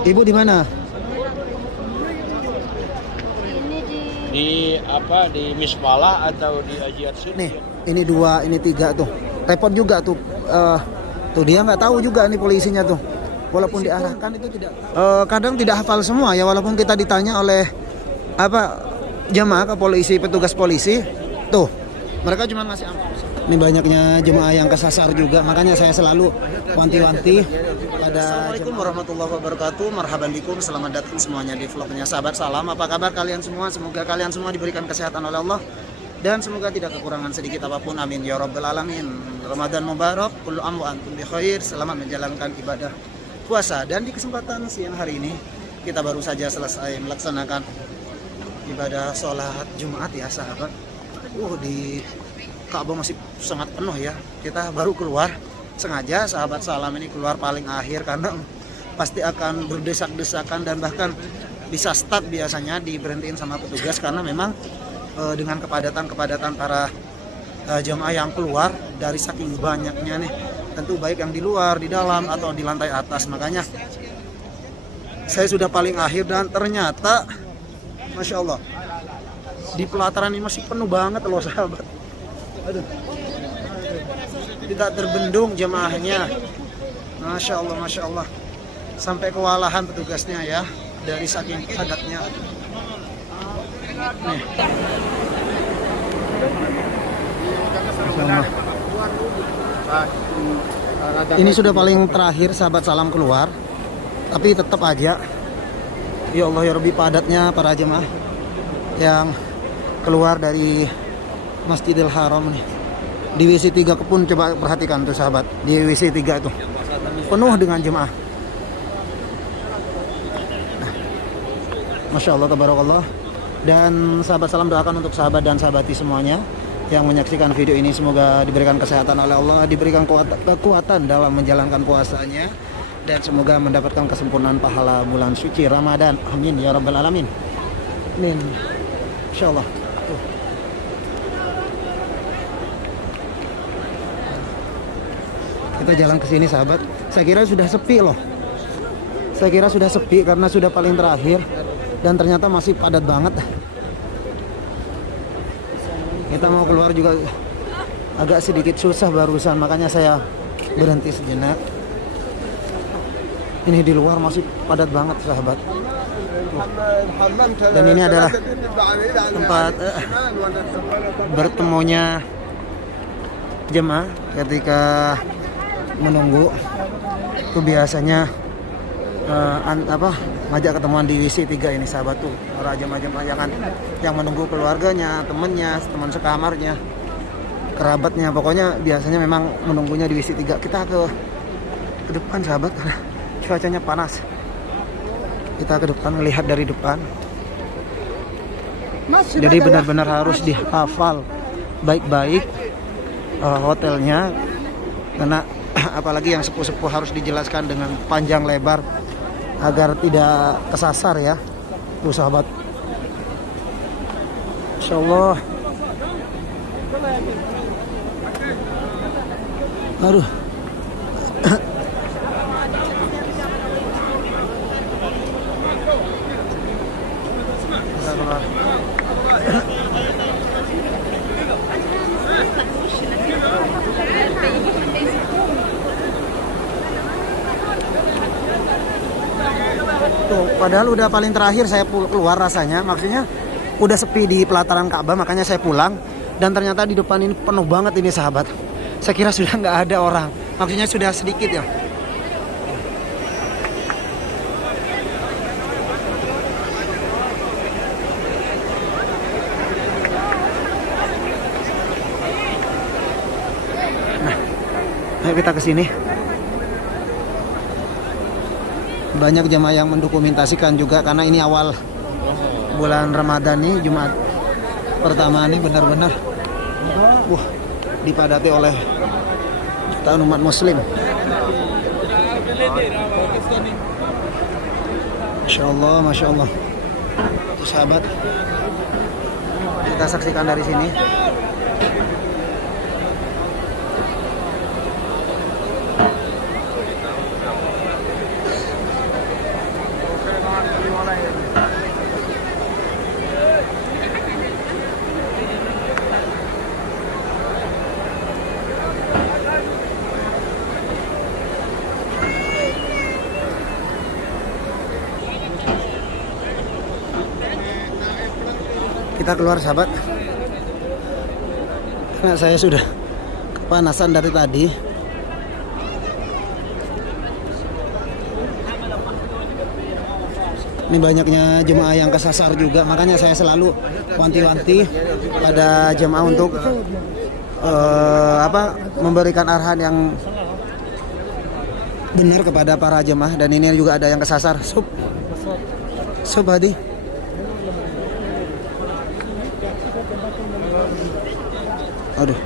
Ibu di mana? Di apa, di Misbala atau di Haji Arsyid? Nih, ini 2, ini 3 tuh. Repot juga tuh. Tuh dia nggak tahu juga nih polisinya tuh. Walaupun diarahkan itu tidak. Kadang tidak hafal semua ya, walaupun kita ditanya oleh apa jemaah ke polisi, petugas polisi. Tuh, mereka cuma ngasih amplop. Ini banyaknya jemaah yang kesasar juga, makanya saya selalu wanti-wanti pada. Assalamualaikum warahmatullahi wabarakatuh. Marhaban bikum, selamat datang semuanya di vlognya Sahabat Salam. Apa kabar kalian semua? Semoga kalian semua diberikan kesehatan oleh Allah dan semoga tidak kekurangan sedikit apapun. Amin ya rabbal alamin. Ramadan mubarak, kullu am wa antum bi khair. Selamat menjalankan ibadah puasa. Dan di kesempatan siang hari ini kita baru saja selesai melaksanakan ibadah sholat Jumat ya sahabat. Di Ka'bah masih sangat penuh ya. Kita baru keluar, sengaja Sahabat Salam ini keluar paling akhir karena pasti akan berdesak-desakan dan bahkan bisa start biasanya diberhentiin sama petugas karena memang dengan kepadatan para jemaah yang keluar dari saking banyaknya nih, tentu baik yang di luar, di dalam atau di lantai atas. Makanya saya sudah paling akhir dan ternyata Masya Allah di pelataran ini masih penuh banget loh sahabat. Aduh, tidak terbendung jemaahnya. Masya Allah, Masya Allah. Sampai kewalahan petugasnya ya dari saking padatnya. Nih. Ini sudah paling terakhir Sahabat Salam keluar, tapi tetap aja ya Allah ya Rabbi padatnya para jemaah yang keluar dari Masjidil Haram nih. Di WC 3 pun coba perhatikan tuh sahabat, di WC 3 itu penuh dengan jemaah. Nah, Masya Allah tabarakallah. Dan Sahabat Salam doakan untuk sahabat dan sahabati semuanya yang menyaksikan video ini, semoga diberikan kesehatan oleh Allah, diberikan kekuatan dalam menjalankan puasanya, dan semoga mendapatkan kesempurnaan pahala bulan suci Ramadan. Amin ya rabbal alamin. Amin. Insyaallah. Kita jalan ke sini sahabat. Saya kira sudah sepi loh. Saya kira sudah sepi karena sudah paling terakhir dan ternyata masih padat banget. Kita mau keluar juga agak sedikit susah barusan, makanya saya berhenti sejenak. Ini di luar masih padat banget sahabat. Dan ini adalah tempat bertemunya jemaah ketika menunggu. Itu biasanya ngajak ketemuan di WC 3 ini sahabat tuh. Para jemaah-jemaah yang menunggu keluarganya, temennya, teman sekamarnya, kerabatnya, pokoknya biasanya memang menunggunya di WC 3. Kita ke depan sahabat karena cuacanya panas. Kita ke depan, melihat dari depan. Jadi benar-benar harus dihafal baik-baik hotelnya, karena apalagi yang sepuh-sepuh harus dijelaskan dengan panjang lebar agar tidak kesasar ya. Tuh sahabat, Insya Allah. Aduh. Tuh, padahal udah paling terakhir saya keluar rasanya, maksudnya udah sepi di pelataran Ka'bah, makanya saya pulang. Dan ternyata di depan ini penuh banget ini sahabat. Saya kira sudah nggak ada orang, maksudnya sudah sedikit ya. Nah, ayo kita ke sini. Banyak jemaah yang mendokumentasikan juga karena ini awal bulan Ramadan nih, Jumat pertama ini benar-benar dipadati oleh jutaan umat muslim. Masya Allah, Masya Allah. Itu sahabat, kita saksikan dari sini. Kita keluar sahabat, karena saya sudah kepanasan dari tadi. Ini banyaknya jemaah yang kesasar juga, makanya saya selalu wanti-wanti pada jemaah untuk memberikan arahan yang benar kepada para jemaah. Dan ini juga ada yang kesasar. Sub Hadi. Aduh,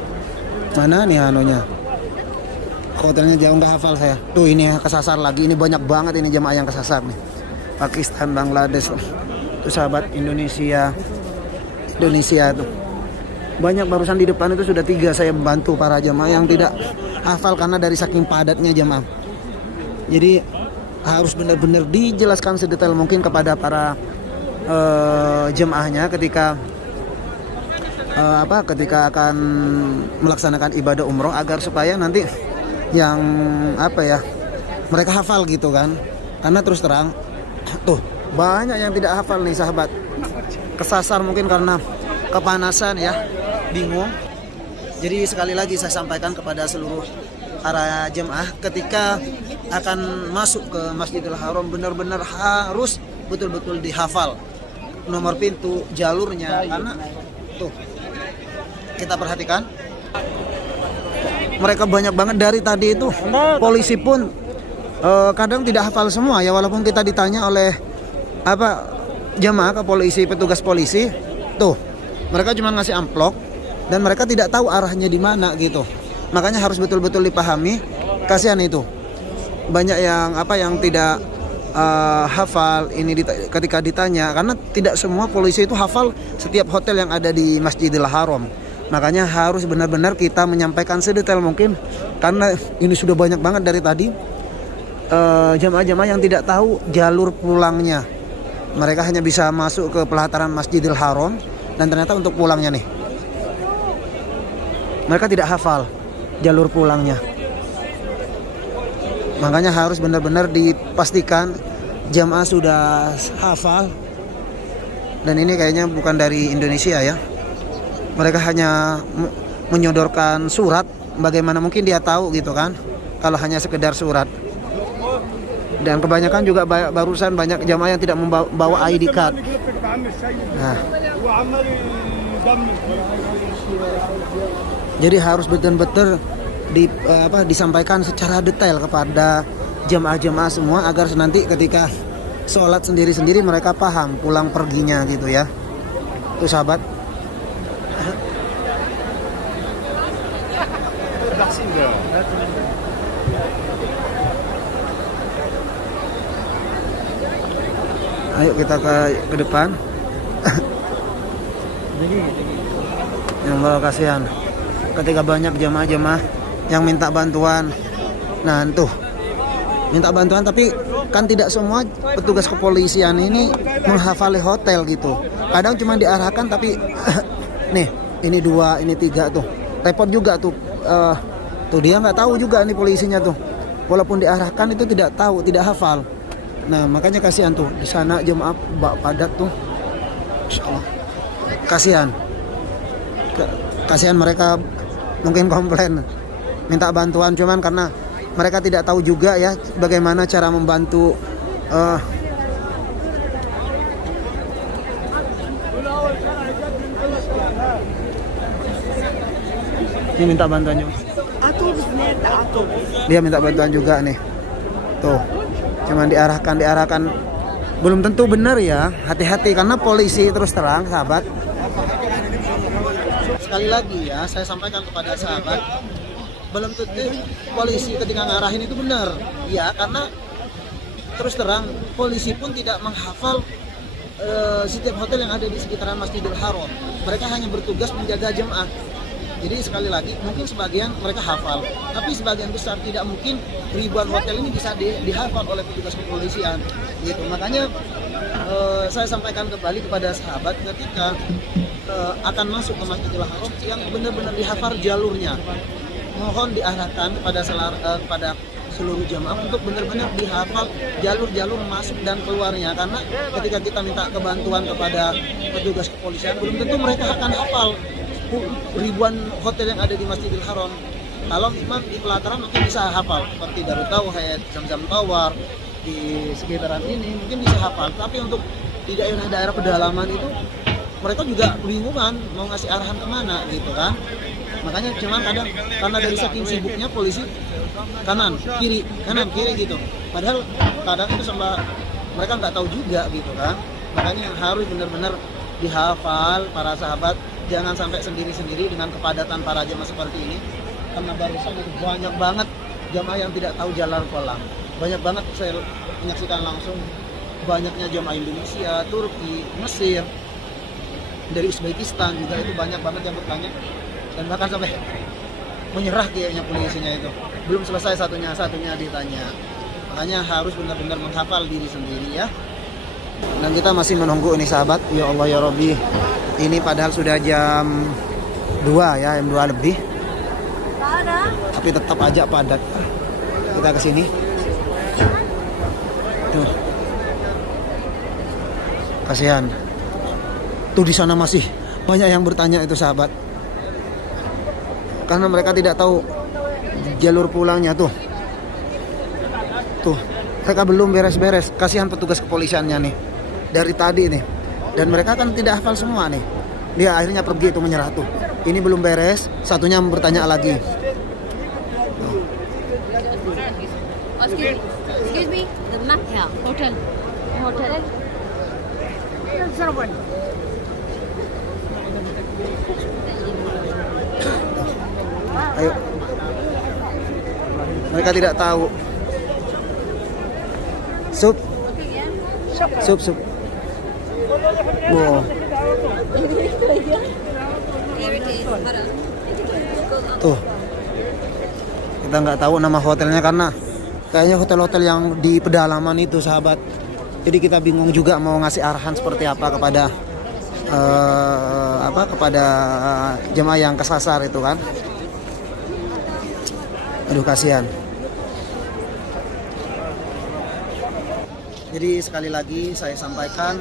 mana nih anunya? Hotelnya jauh, nggak hafal saya. Tuh ini kesasar lagi. Ini banyak banget ini jemaah yang kesasar nih. Pakistan, Bangladesh, tuh sahabat, Indonesia tuh. Banyak, barusan di depan itu sudah 3 saya membantu para jemaah yang tidak hafal karena dari saking padatnya jemaah. Jadi harus benar-benar dijelaskan sedetail mungkin kepada para jemaahnya ketika akan melaksanakan ibadah umroh, agar supaya nanti yang mereka hafal gitu kan. Karena terus terang tuh banyak yang tidak hafal nih sahabat, kesasar mungkin karena kepanasan ya, bingung. Jadi sekali lagi saya sampaikan kepada seluruh para jemaah, ketika akan masuk ke Masjidil Haram benar-benar harus betul-betul dihafal nomor pintu, jalurnya. Karena tuh kita perhatikan, mereka banyak banget dari tadi itu. Polisi pun kadang tidak hafal semua ya, walaupun kita ditanya oleh jemaah ke polisi, petugas polisi, tuh mereka cuma ngasih amplop dan mereka tidak tahu arahnya di mana gitu. Makanya harus betul-betul dipahami. Kasihan itu banyak yang tidak hafal ini ketika ditanya, karena tidak semua polisi itu hafal setiap hotel yang ada di Masjidil Haram. Makanya harus benar-benar kita menyampaikan sedetail mungkin, karena ini sudah banyak banget dari tadi jamaah-jamaah yang tidak tahu jalur pulangnya. Mereka hanya bisa masuk ke pelataran Masjidil Haram, dan ternyata untuk pulangnya nih mereka tidak hafal jalur pulangnya. Makanya harus benar-benar dipastikan jamaah sudah hafal. Dan ini kayaknya bukan dari Indonesia ya. Mereka hanya menyodorkan surat, bagaimana mungkin dia tahu gitu kan, kalau hanya sekedar surat. Dan kebanyakan juga barusan banyak jamaah yang tidak membawa ID card. Nah, jadi harus betul-betul disampaikan secara detail kepada jamaah-jamaah semua, agar nanti ketika sholat sendiri-sendiri mereka paham pulang perginya gitu ya. Tuh sahabat. Ayo kita ke depan. Yang bawa kasihan ketika banyak jamaah-jamaah yang minta bantuan. Nah tuh minta bantuan, tapi kan tidak semua petugas kepolisian ini menghafali hotel gitu. Kadang cuma diarahkan, tapi nih ini 2, ini 3 tuh repot juga tuh. Tuh dia nggak tahu juga nih polisinya tuh, walaupun diarahkan itu tidak tahu, tidak hafal. Nah makanya kasihan tuh di sana jemaah padat tuh, insyaallah. Kasihan mereka mungkin komplain minta bantuan, cuman karena mereka tidak tahu juga ya bagaimana cara membantu ini minta bantuannya. Dia minta bantuan juga nih. Tuh. Cuman diarahkan. Belum tentu benar ya. Hati-hati karena polisi, terus terang sahabat. Sekali lagi ya, saya sampaikan kepada sahabat, belum tentu polisi ketika ngarahin itu benar. Ya, karena terus terang polisi pun tidak menghafal setiap hotel yang ada di sekitaran Masjidil Haram. Mereka hanya bertugas menjaga jemaah. Jadi sekali lagi, mungkin sebagian mereka hafal, tapi sebagian besar tidak mungkin ribuan hotel ini bisa dihafal oleh petugas kepolisian. Gitu. Makanya saya sampaikan kembali kepada sahabat, ketika akan masuk ke Masjidil Haram yang benar-benar dihafal jalurnya, mohon diarahkan kepada seluruh jamaah untuk benar-benar dihafal jalur-jalur masuk dan keluarnya, karena ketika kita minta kebantuan kepada petugas kepolisian belum tentu mereka akan hafal ribuan hotel yang ada di Masjidil Haram. Kalau memang di pelataran mungkin bisa hafal seperti Darut Tauhid, Zamzam Tower, di sekitaran ini mungkin bisa hafal, tapi untuk di daerah-daerah pedalaman itu mereka juga kebingungan mau ngasih arahan kemana gitu kan. Makanya cuman kadang karena dari saking sibuknya polisi kanan kiri gitu, padahal kadang itu sama mereka nggak tahu juga gitu kan. Makanya harus benar-benar dihafal para sahabat, jangan sampai sendiri-sendiri dengan kepadatan para jemaah seperti ini, karena barusan itu banyak banget jamaah yang tidak tahu jalan pulang. Banyak banget saya menyaksikan langsung banyaknya jamaah Indonesia, Turki, Mesir, dari Uzbekistan juga itu banyak banget yang bertanya, dan bahkan sampai menyerah kayaknya polisinya itu. Belum selesai satunya ditanya. Makanya harus benar-benar menghafal diri sendiri ya. Dan kita masih menunggu ini sahabat. Ya Allah ya Rabbi. Ini padahal sudah jam 2 ya, jam 2 lebih. Tapi tetap aja padat. Kita ke sini. Tuh. Kasihan. Tuh di sana masih banyak yang bertanya itu sahabat. Karena mereka tidak tahu jalur pulangnya tuh. Tuh, mereka belum beres-beres. Kasihan petugas kepolisiannya nih. Dari tadi nih. Dan mereka kan tidak hafal semua nih. Dia akhirnya pergi itu menyerah tuh. Ini belum beres, satunya bertanya lagi. Excuse me, the Makkah hotel. Ayo. Mereka tidak tahu. Sup. Wow. Tuh. Kita nggak tahu nama hotelnya karena kayaknya hotel-hotel yang di pedalaman itu sahabat. Jadi kita bingung juga mau ngasih arahan seperti apa kepada kepada jemaah yang kesasar itu kan. Aduh kasihan. Jadi sekali lagi saya sampaikan,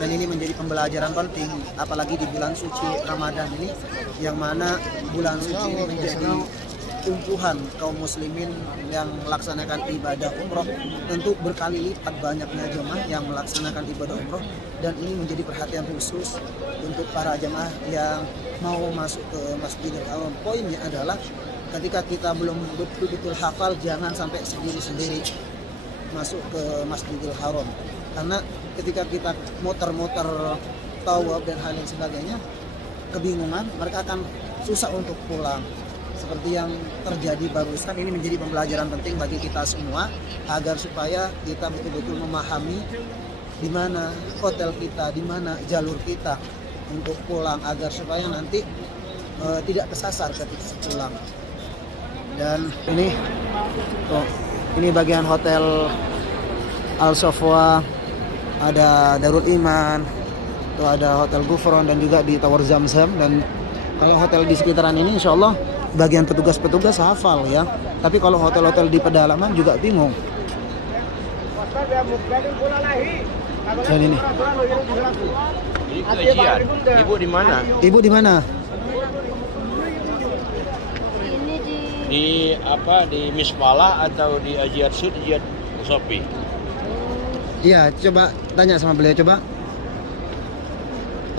dan ini menjadi pembelajaran penting apalagi di bulan suci Ramadan ini, yang mana bulan suci ini menjadi tumpuhan kaum muslimin yang melaksanakan ibadah umroh. Tentu berkali lipat banyaknya jemaah yang melaksanakan ibadah umroh, dan ini menjadi perhatian khusus untuk para jemaah yang mau masuk ke Masjidil Haram. Poinnya adalah ketika kita belum betul-betul hafal, jangan sampai sendiri-sendiri masuk ke Masjidil Haram, karena ketika kita muter-muter tawaf dan hal lain sebagainya, kebingungan, mereka akan susah untuk pulang. Seperti yang terjadi barusan, ini menjadi pembelajaran penting bagi kita semua agar supaya kita betul-betul memahami di mana hotel kita, di mana jalur kita untuk pulang, agar supaya nanti tidak kesasar ketika pulang. Dan ini bagian hotel Al Safwa, ada Darul Iman, tuh ada Hotel Gufron, dan juga di Tower Zamzam. Dan kalau hotel di sekitaran ini insya Allah bagian petugas-petugas hafal ya. Tapi kalau hotel-hotel di pedalaman juga bingung. Dan ini. Ini kajian. Ibu di mana? Ibu di mana? Di di Misbala atau di Ajiat Sud, Ajiat Sopi? Iya, coba tanya sama beliau coba.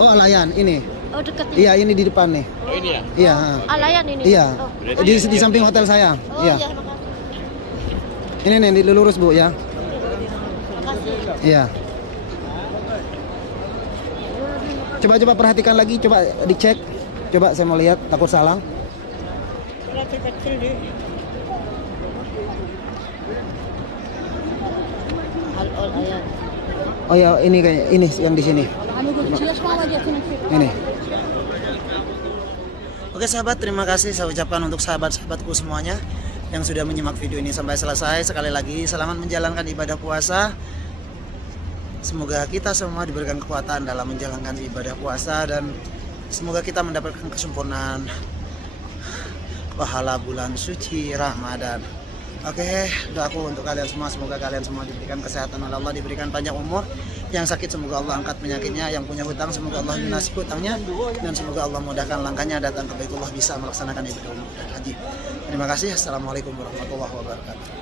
Oh, Alayan ini. Oh, dekat ini. Iya, ini di depan nih. Oh ini ya? Iya. Alayan ini. Iya. Oh. Di samping hotel saya. Oh Iya. iya, makasih. Ini nih lurus Bu ya. Makasih. Iya. Coba perhatikan lagi, coba dicek. Coba saya mau lihat, takut salah. Kecil deh. Al-Alayan. Oh ya, ini kayak ini yang di sini. Ini. Oke sahabat, terima kasih saya ucapkan untuk sahabat-sahabatku semuanya yang sudah menyimak video ini sampai selesai. Sekali lagi selamat menjalankan ibadah puasa. Semoga kita semua diberikan kekuatan dalam menjalankan ibadah puasa, dan semoga kita mendapatkan kesempurnaan pahala bulan suci Ramadan. Oke, doaku untuk kalian semua, semoga kalian semua diberikan kesehatan oleh Allah, diberikan panjang umur. Yang sakit semoga Allah angkat penyakitnya, yang punya hutang semoga Allah lunasi hutangnya, dan semoga Allah mudahkan langkahnya datang ke Baitullah bisa melaksanakan ibadah umroh dan haji. Terima kasih. Assalamualaikum warahmatullahi wabarakatuh.